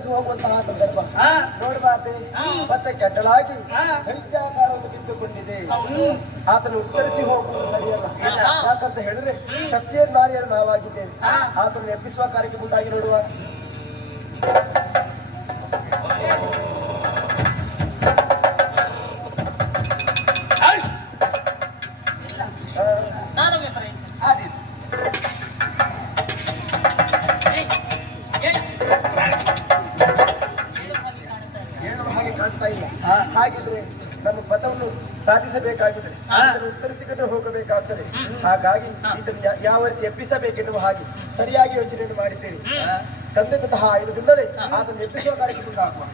ಉತ್ತರಿಸಿ ಹೋಗುವಂತಹ ಸಂದರ್ಭ ನೋಡಬಾರ್ದೆ ಮತ್ತೆ ಕೆಟ್ಟಲಾಗಿ ದೈತ್ಯಾಕಾರವನ್ನು ಕಿತ್ತುಕೊಂಡಿದೆ. ಆತನು ಉತ್ತರಿಸಿ ಹೋಗುವುದು ಸರಿಯಲ್ಲ. ಯಾಕಂತ ಹೇಳಿದ್ರೆ ಶಕ್ತಿಯ ನಾರಿಯರು ನಾವಾಗಿದ್ದೇವೆ. ಆತನು ಎಬ್ಬಿಸುವ ಕಾರ್ಯಕ್ಕೆ ಮುಂದಾಗಿ ನೋಡುವ. ಹಾಗಿದ್ರೆ ನಮ್ಮ ಪದವನ್ನು ಸಾಧಿಸಬೇಕಾಗಿದ್ರೆ ಉತ್ತರಿಸಿಕೊಂಡು ಹೋಗಬೇಕಾಗ್ತದೆ. ಹಾಗಾಗಿ ಇದನ್ನು ಯಾವ ರೀತಿ ಎಬ್ಬಿಸಬೇಕೆನ್ನುವ ಹಾಗೆ ಸರಿಯಾಗಿ ಯೋಚನೆಯನ್ನು ಮಾಡಿದ್ದೇನೆ. ಸಂದೇಹತಃ ಇರುವುದರಿಂದಲೇ ಅದನ್ನು ಎಬ್ಬಿಸುವ ಕಾರ್ಯಕ್ಕೆ ಮುಂದಾಗುವ.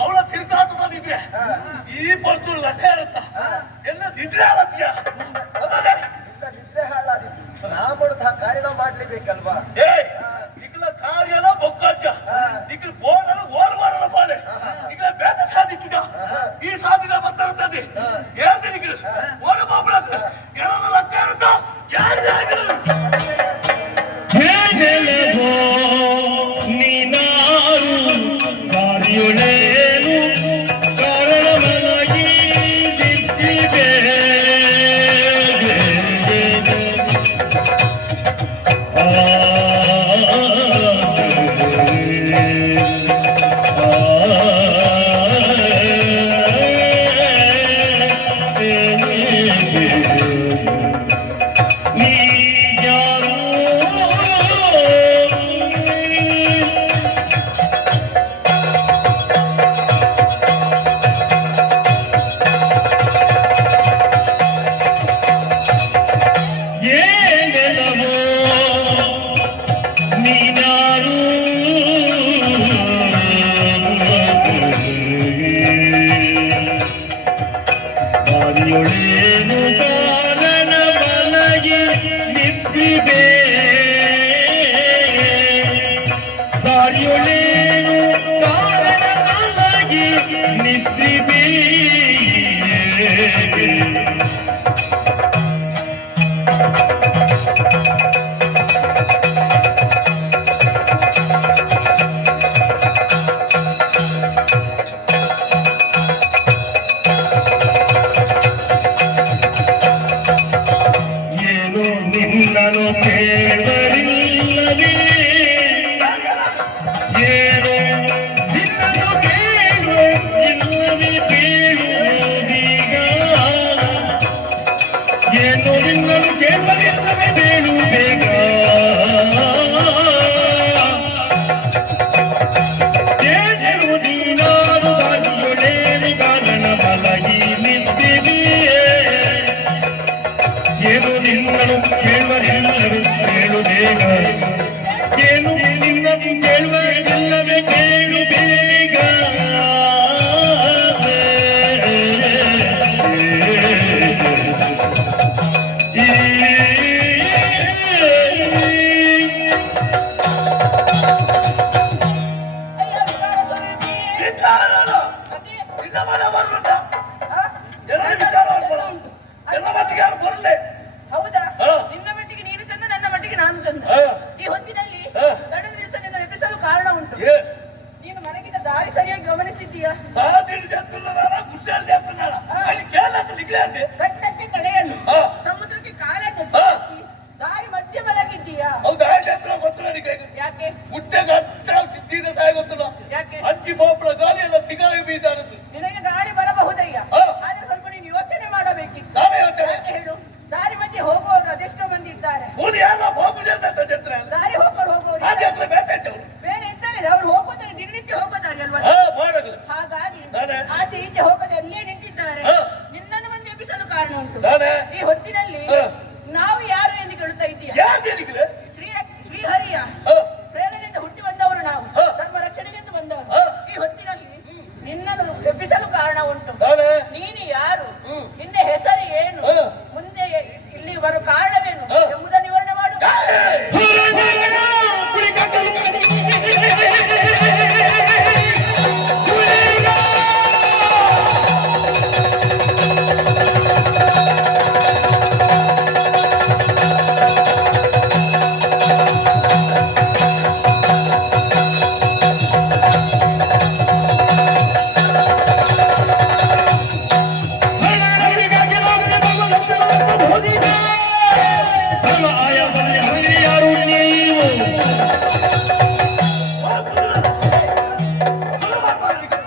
ಅವಳ ತಿರ್ಗಾಟದ ನಿದ್ರೆ ಈ ಬರ್ತು ಲಕ್ಕ ಇರತ್ತ ಎಲ್ಲ ನಿದ್ರೆ ಆಗತ್ತೀಯ ನಿದ್ರೆ ಹಾಳಾದಿತ್ತು. ನಾ ಮಾಡುದ ಕಾರ್ಯ ನಾವು ಮಾಡ್ಲೇಬೇಕಲ್ವಾ? ನಿಖಲ ಕಾರ್ಯನ ಬೊಕ್ಕಜ್ಜ ನಿಖಲ್ ಬೋರ್ಡಲ್ಲ ಓಲ್ ಮಾಡಲ್ಲ ಬಾಳೆ ನಿಖಲ ಬೇತ ಸಾಧಿಸಿದ ಈ ಸಾಧಿನ ಬಂದಿರುತ್ತದೆ ಹೇಳ್ದೆ ನಿಖಲ್ ಓಡ ಬಾಬಳದ ಎಲ್ಲ ಲಕ್ಕ ಇರತ್ತ ಯಾರು ಹೌದಾ? ನಿನ್ನ ಮಟ್ಟಿಗೆ ನೀನು ತಂದ, ನನ್ನ ಮಟ್ಟಿಗೆ ನಾನು ತಂದ. ಈ ಹೊತ್ತಿನಲ್ಲಿ ಏ ನೀನು ಮಲಗಿದ ದಾರಿ ಸರಿಯಾಗಿ ಗಮನಿಸಿದ್ದೀಯಾ? ಸಾದಿಡ್ ಜತ್ತುಳ್ಳದಾರ ಗುಡ್ಡಾಡ್ ಜತ್ತುಳ್ಳದಾರ ಅಲ್ಲಿ ಕೇಳಕ್ಕೆ ನಿಗ್ಲೆ ಅಂತೆ ಬೆಟ್ಟಕ್ಕೆ ತಲೆಯನ್ನು ಹಾ. ಸಮುದ್ರಕ್ಕೆ ಕಾಲನ್ನು ಹಾ. ಜೋಡಿಸಿ ದಾರಿ ಮಧ್ಯೆ ಮಲಗಿದ್ದೀಯಾ? ಹೌದಾ ಜತ್ರ ಗೊತ್ತಿಲ್ಲ ನಿಮಗೆ ಯಾಕೆ? ಗುಡ್ಡೆ ಗಟ್ಟ ಕಿತ್ತಿನ ತಾಯಿ ಗೊತ್ತಿಲ್ಲ ಯಾಕೆ? ಅಂಚಿ ಬೋಪಳ ಗಾಳಿ ಎಲ್ಲ ತಿಗಾಳಿ ಬೀದಾಡುದು ನಿನಗೆ ಗಾಳಿ ಬರಬಹುದಯ್ಯ, ಹಾ. ಆದ್ರೆ ಸ್ವಲ್ಪ ನೀನು ಯೋಚನೆ ಮಾಡಬೇಕಿತ್ತು. ನಾನೇ ಹೇಳ್ತೇನೆ ಯಾಕೆ ಹೇಳು? ದಾರಿ ಮಧ್ಯೆ ಹೋಗುವವರು ಅದೆಷ್ಟೋ ಮಂದಿ ಇದ್ದಾರೆ. ಊರಿ ಎಲ್ಲ ಹೋಗುದು ಅಂತ ಜತ್ರ ದಾರಿ ಹೋಗುವವರು ಆ ಜತ್ರ ಬೇಕೈತೆ ಅವ್ರು ಬೇರೆ ಇದ್ದಾರೆ, ಅವ್ರು ಹೋಗೋದಾಗಿ ದಿನನಿತ್ಯ ಹೋಗೋದಾರಿ ಅಲ್ವಾ? ಮಾಡೋದು ಹಾಗಾಗಿ ನಾನೇ? ಆಚೆ ಈಚೆ ಹೋಗದೆ ಅಲ್ಲೇ ನಿಂತಿದ್ದಾರೆ. ಹಾ. ನಿನ್ನನ್ನು ಮಂದಿ ಎಬ್ಬಿಸಲು ಕಾರಣ ಉಂಟು. ನಾನೇ ಈ ಹೊತ್ತಿನಲ್ಲಿ ಹಾ. ನಾವು ಯಾರು ಎಂದು ಕೇಳುತ್ತಾ ಇದ್ದೀಯ? ಯಾಕೆ ನಿಗ್ಲೆ ಶ್ರೀಹರಿಯ ಪ್ರೇರಣೆಯಿಂದ ಹುಟ್ಟಿ ಬಂದವರು ನಾವು, ಹಾ. ಧರ್ಮ ರಕ್ಷಣೆಗೆಂದು ಬಂದವರು. ಹಾ. ಈ ಹೊತ್ತಿನಲ್ಲಿ ನಿನ್ನನ್ನು ಎಬ್ಬಿಸಲು ಕಾರಣ ಉಂಟು. ನಾನೇ ನೀನು ಯಾರು, ಹ್ಮ್. ನಿನ್ನ ಹೆಸರು ಏನು, ಹಾ. ಮುಂದೆ ಇಲ್ಲಿ ಬರೋ ಕಾರಣವೇನು ಹಾ. ಎಂಬುದನ್ನು ವಿವರಣೆ ಮಾಡು.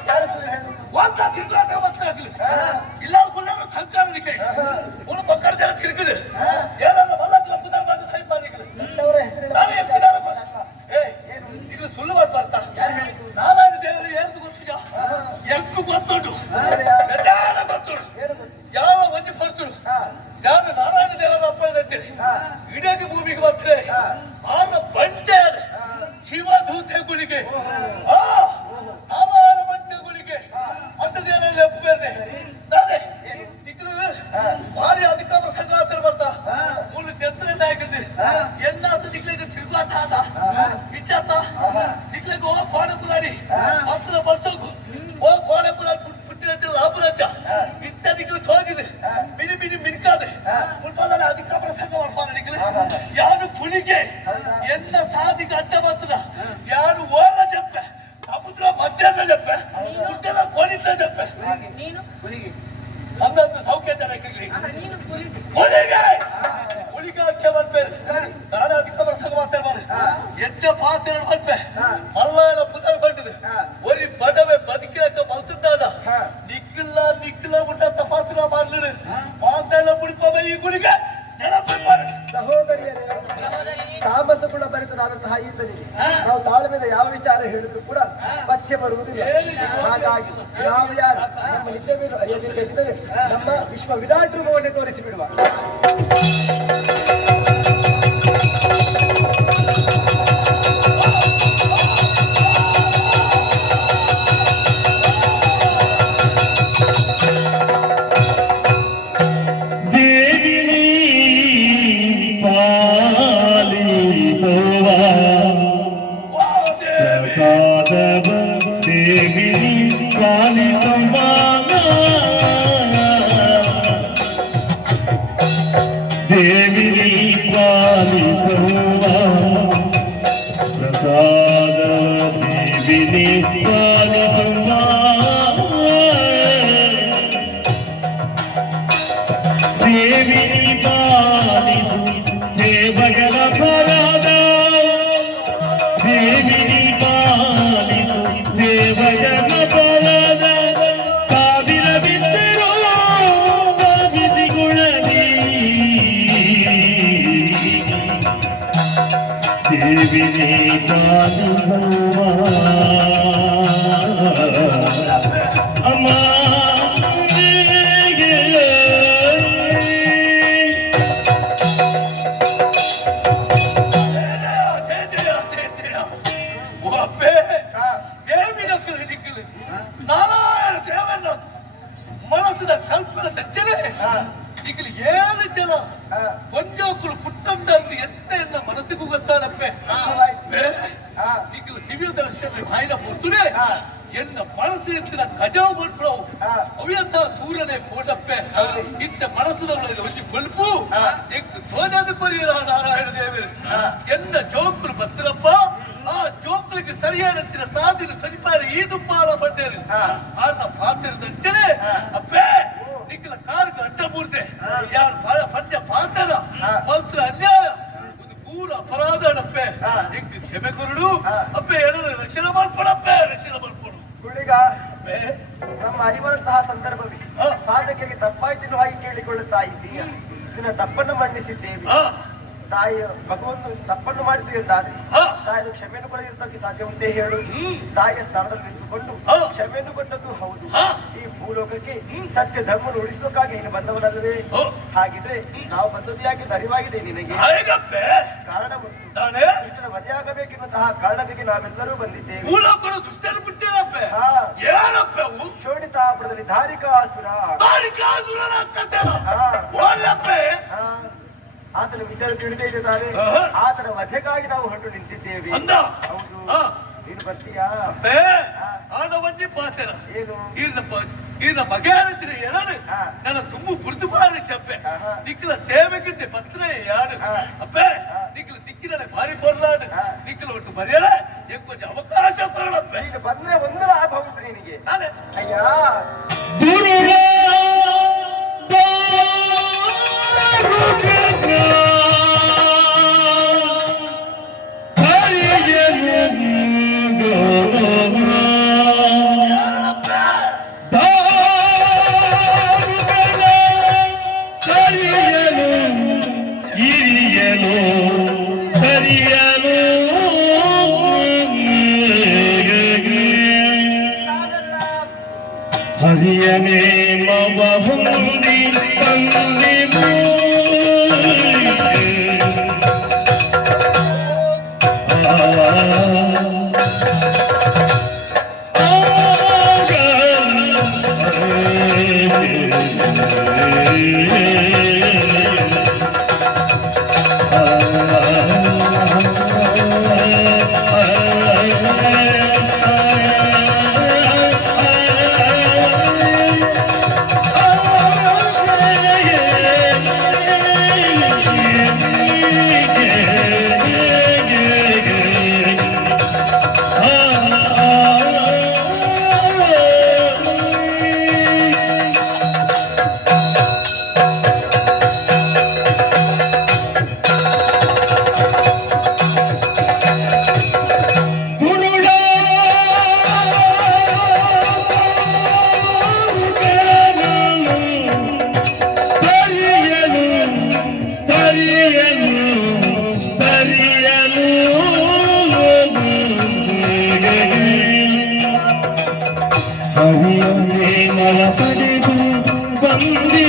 ಯಾರು ಸುಳ್ಳು ಹೇಳುದು? ಒಂದ ತಿರ್ಗಾಟ ಮಾತ್ರ ಇಲ್ಲ ಕುಳ್ಳರು ಸಂಕಾರ ನಿಕ್ಕೆ ಉಳು ಮಕ್ಕಳ ಜನ ತಿರುಗಿದೆ ಏನನ್ನ ಮಲ್ಲಕ್ ಲಂಬುದಾರ ಬಂದು ಸೈ ಮಾಡಿದ್ರು ದೊಡ್ಡವರ ಹೆಸರಿನ ನಾನು ಎತ್ತಿದಾರ ಇದು ಸುಳ್ಳು ಮಾತಾಡ್ತಾ ನಾರಾಯಣ ದೇವರು ಏನು ಗೊತ್ತಿಲ್ಲ ಎಂಕು ಗೊತ್ತುಂಟು ಎಲ್ಲ ಗೊತ್ತುಂಟು ಏನು ಗೊತ್ತು? ಯಾವ ಮಂದಿ ಬರ್తుడు ಹಾ. ಯಾರು ನಾರಾಯಣ ದೇವರ ಅಪ್ಪ ಅಂತೀರಿ ಹಾ. ಇಡಗಿ ಭೂಮಿಗೆ ಬರ್ತಾರೆ ಹಾ. ಆರ ಬಂಡೆ ಹಾ. ಶಿವ ದೂತೆ ಗುಳಿಗೆ ನಾರಾಯಣ ಬಂಡೆ ಗುಳಿಗೆ ಅಂತದೇನ ಲೆಪ್ಪಬೇರೆ ನಾನೇ ನಿಕ್ರು ಭಾರಿ ಅಧಿಕಾರ ಸಂಘಾತ ಬರ್ತಾ ಹಾ. ಮೂರು ಜಂತ್ರ ನಾಯಕಂದಿ ಹಾ. ಎಲ್ಲಾತ ನಿಕ್ಲಿಗೆ ತಿರುಗಾಟ ಆದ ಹಾ. ಇಚ್ಚಾತ ಹಾ. ನಿಕ್ಲಿಗೆ ಹೋಗ ಕೋಣೆ ಪುರಾಡಿ ಹಾ. ಹತ್ರ ಬರ್ಸೋಗು ಹೋಗ ಕೋಣೆ ಪುರಾಡಿ ಪುಟ್ಟಿರಂತೆ ಲಾಭರಾಜ ಹಾ. ಇತ್ಯಾದಿಗಳು ತೋಗಿದೆ ಹಾ. ಮಿನಿ ಮಿನಿ ಮಿನ್ಕಾದೆ ಹಾ. ಮುಲ್ಪಾದ ಅಧಿಕ ಪ್ರಸಂಗ ಮಾಡ್ಪಾರ ನಿಕ್ಲಿ ಹಾ, ಹಾ, ಹಾ. ಯಾರು ಕುಣಿಗೆ ಹೌದಾ? ಎಲ್ಲ ಸಾಧಿಕ ಅಡ್ಡ ಬರ್ತದ ಯಾರು ಓಲ ಜಪ್ಪೆ ಸಮುದ್ರ ಮಧ್ಯಾಹ್ನ ಜಪ್ಪೆ ಗುಡ್ಡೆಲ್ಲ ಕೊಳಿತ ಜಪ್ಪೆ ನೀನು ಹುಲಿಗೆ. ಅಂದಂತ ಸೌಖ್ಯ ಜನಕ್ಕೆ ನೀನು ಕುಳಿತು ಒಲಿಗೆ ಒಲಿಗೆ ಅಕ್ಷ ಬರ್ಬೇರೆ ಸರಿ. ನಾನು ಅಧಿಕ ಪ್ರಸಂಗ ಮಾತಾಡ್ಬಾರೆ ಹಾ. ಎಡ್ಡ ಪಾತ್ರ ಬರ್ಬೆ ಹಾ. ಮಲ್ಲಾಳ ಪುದರ್ ಬಂದಿದೆ ಹಾ. ಒರಿ ಬಡವೆ ಬದುಕಿರಕ್ಕ ಮಲ್ತಿದ್ದಾಡ ಹಾ. ನಿಕ್ಕಿಲ್ಲ ಗುಡ್ಡ ತಪಾಸಣೆ ಮಾಡ್ಲಿರು ಮಾತೆಲ್ಲ ಮುಡಿಪ ಈ ಗುರಿಗೆ ನೆನಪಿರ್ಬಾರೆ ಸಹೋದರಿಯರೇ, ತಾಮಸ ಗುಣ ಭರಿತನಾದಂತಹ ಈತನಿಗೆ ನಾವು ತಾಳ್ಮೆದ ಯಾವ ವಿಚಾರ ಹೇಳಿದ್ರು ಕೂಡ ಪಥ್ಯ ಬರುವುದಿಲ್ಲ. ಹಾಗಾಗಿ ನಾವು ಯಾರು ನಮ್ಮ ನಿಜವೇನು ಅರಿಯಬೇಕಿದ್ದರೆ ನಮ್ಮ ವಿಶ್ವ ವಿರಾಟ್ ರೂಪವನ್ನೇ ತೋರಿಸಿ ಬಿಡುವ. ಸೇವಗರ ಪರದ ದೇವಿನಿ ಪಾಲಿಸು ಸೇವಗರ ಪರದ ಸಾವಿರ ಬಿದ್ದರು ವಿಧಿ ಗುಣದಿ ದೇವಿನಿ ಪಾಲಿಸುವ ಅಮ್ಮ ನಾರಾಯಣ ದೇವನ ಮನಸ್ಸಿನ ಕಲ್ಪನೆ ತೆಚ್ಚನೆ ಈಗಲೇ 7 ಜನ ಕೊಂಜೋಕ್ಕಳು ಪುಟ್ಟಂಡಂದು ಎನ್ನ ಮನಸ್ಸಿಗೂ ಗೊತ್ತಾಡಪ್ಪೆ ಈಗಲೂ ದಿವ್ಯ ದರ್ಶನ ಮಾಯಿನ ಪೊತ್ತುನೆ ಎನ್ನ ಮನಸ್ಸಿನ ಕಜಾವು ಮಾಡ್ಬಿಡವು ಅವಿಯಂತ ಸೂರ್ಯನೇ ಕೋಟಪ್ಪೆ ಇತ್ತ ಮನಸ್ಸುದವಳಿಗೆ ಒಂಜಿ ಬಲ್ಪು ತೋನದು ಕೊರಿಯರ ನಾರಾಯಣ ದೇವರು ಎನ್ನ ಜೋಕ್ಕಳು ಬತ್ತರಪ್ಪ ಆ ಜೋಕ್ಕಳು ಗುರುವಿಗೆ ಸರಿಯಾದಂತಿನ ಸಾಧಿನ ಕಲಿಪಾರಿ ಈ ದುಪ್ಪಾಲ ಬಂಡೇರಿ ಆನ ಪಾತ್ರದಂತೆಯೇ ಅಪ್ಪೇ ನಿಖಿಲ ಕಾರ್ಗ ಅಡ್ಡಮೂರ್ತೆ ಯಾರು ಪಂಚ ಪಾತ್ರ ಮಂತ್ರ ಅನ್ಯಾಯ ಒಂದು ಪೂರ ಅಪರಾಧ ಅಪ್ಪೆ ನಿಂಗೆ ಕ್ಷಮೆ ಕೊರಡು ಅಪ್ಪೆ ಎಲ್ಲರೂ ರಕ್ಷಣೆ ಮಾಡ್ಕೊಡಪ್ಪೆ ರಕ್ಷಣೆ ಮಾಡ್ಕೊಡು ಗುಳಿಗ ನಮ್ಮ ಅರಿವಂತಹ ಸಂದರ್ಭವೇ ಪಾದಕರಿಗೆ ತಪ್ಪಾಯ್ತು ಹಾಗೆ ಕೇಳಿಕೊಳ್ಳುತ್ತಾ ಇದ್ದೀಯ ನಿನ್ನ ತಪ್ಪನ್ನು ಮನ್ನಿಸಿದ್ದೇವೆ ತಾಯಿ ಭಗವಂತ ತಪ್ಪನ್ನು ಮಾಡಿತು ಎಂದಾದ್ರೆ ತಾಯಿಯನ್ನು ಕ್ಷಮೆಯನ್ನು ಕೊಡದಿರ್ತಕ್ಕೆ ಸಾಧ್ಯ ಉಂಟೆ ಹೇಳು ತಾಯಿಯ ಸ್ಥಾನದಲ್ಲಿ ನಿಂತುಕೊಂಡು ಕ್ಷಮೆಯನ್ನು ಕೊಟ್ಟದ್ದು ಹೌದು ಈ ಭೂಲೋಕಕ್ಕೆ ಸತ್ಯ ಧರ್ಮ ಉಳಿಸೋಕ್ಕಾಗಿ ನೀನು ಬಂದವನಲ್ಲವೇ ಹಾಗಿದ್ರೆ ನಾವು ಬಂದದ್ದು ಯಾಕೆ ಅರಿವಾಗಿದೆ ನಿನಗೆ ಕಾರಣ ದುಷ್ಟನ ವಧೆಯಾಗಬೇಕೆನ್ನುವಂತಹ ಕಾರಣಕ್ಕೆ ನಾವೆಲ್ಲರೂ ಬಂದಿದ್ದೇವೆ ಶೋಣಿತಾಪುರದಲ್ಲಿ ಧಾರಿಕಾಸುರ ಆತನ ವಿಚಾರ ತಿಳಿದೇ ಇದೆ ತಾನೆ ಆತನ ವಧೆಗಾಗಿ ನಾವು ಹೊರಟು ನಿಂತಿದ್ದೇವೆ ಹೌದು ನೀನು ಬರ್ತೀಯಾ ಆನವನ್ನೇ ಪಾತ್ರ ಏನು ಈನ ಬಗೆಹರಿಸಿದ ಏನಾಡು ನನ್ನ ತುಂಬು ಬುರ್ದು ಬಾರಿ ಚಪ್ಪೆ ನಿಕ್ಕಲ ಸೇವೆಗಿದ್ದೆ ಪತ್ರ ಯಾರು ಅಪ್ಪೆ ನಿಕ್ಕಲ ದಿಕ್ಕಿನ ಭಾರಿ ಬರ್ಲಾಡು ನಿಕ್ಕಲ ಒಟ್ಟು ಬರೆಯಲ್ಲ ಕೊಂಚ ಅವಕಾಶ ಕೊಡಪ್ಪ ಈಗ ಬಂದ್ರೆ ಒಂದು ಲಾಭ ಉಂಟು ನಿನಗೆ ಅಯ್ಯ ಹರಿಯನೇ ಮವ ಹೊಂದಿ ತಂದೆ ಹರಿಯನೇ ಮಲ ಪಡೆದು ಬಂದಿ